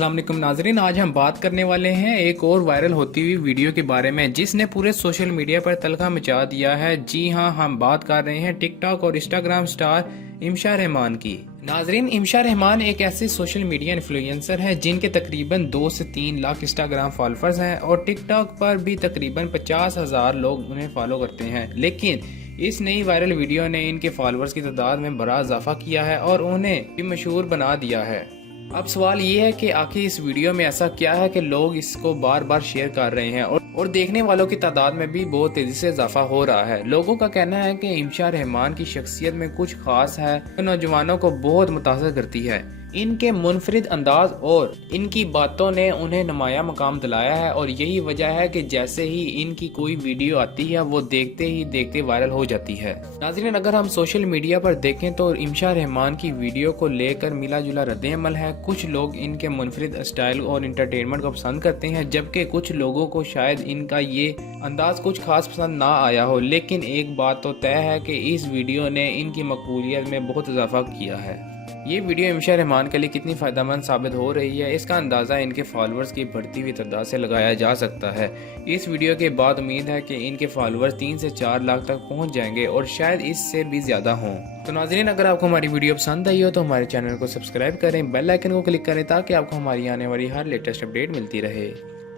अस्सलाम वालेकुम नाजरीन, आज हम बात करने वाले हैं एक और वायरल होती हुई वीडियो के बारे में जिसने पूरे सोशल मीडिया पर तलखा मचा दिया है। जी हां, हम बात कर रहे हैं टिकटॉक और इंस्टाग्राम स्टार इमशा रहमान की। नाजरीन, इमशा रहमान एक ऐसे सोशल मीडिया इन्फ्लुएंसर हैं जिनके तकरीबन 2 से 3 लाख इंस्टाग्राम फॉलोअर्स हैं और टिकटॉक पर भी तकरीबन 50,000 लोग उन्हें फॉलो करते हैं। लेकिन इस नई वायरल वीडियो ने इनके फॉलोअर्स की तादाद में बड़ा इजाफा किया है और उन्हें भी मशहूर बना दिया है। अब सवाल ये है कि आखिर इस वीडियो में ऐसा क्या है कि लोग इसको बार बार शेयर कर रहे हैं और देखने वालों की तादाद में भी बहुत तेजी से इजाफा हो रहा है। लोगों का कहना है कि इमशा रहमान की शख्सियत में कुछ खास है जो नौजवानों को बहुत मुतासर करती है। इनके मुनफरिद अंदाज और इनकी बातों ने उन्हें नुमाया मकाम दिलाया है और यही वजह है कि जैसे ही इनकी कोई वीडियो आती है वो देखते ही देखते वायरल हो जाती है। नाज़रीन, अगर हम सोशल मीडिया पर देखें तो इमशा रहमान की वीडियो को लेकर मिला जुला रद्द-ए-अमल है। कुछ लोग इनके मुनफरिद स्टाइल और इंटरटेनमेंट को पसंद करते हैं, जबकि कुछ लोगों को शायद इनका ये अंदाज कुछ खास पसंद ना आया हो। लेकिन एक बात तो तय है कि इस वीडियो ने इनकी मकबूलियत में बहुत इजाफा किया है। ये वीडियो इमशा रहमान के लिए कितनी फ़ायदेमंद साबित हो रही है, इसका अंदाज़ा इनके फॉलोअर्स की बढ़ती हुई तादाद से लगाया जा सकता है। इस वीडियो के बाद उम्मीद है कि इनके फॉलोअर्स 3 से 4 लाख तक पहुंच जाएंगे और शायद इससे भी ज़्यादा हों। तो नाज़रीन, अगर आपको हमारी वीडियो पसंद आई हो तो हमारे चैनल को सब्सक्राइब करें, बेल आइकन को क्लिक करें ताकि आपको हमारी आने वाली हर लेटेस्ट अपडेट मिलती रहे।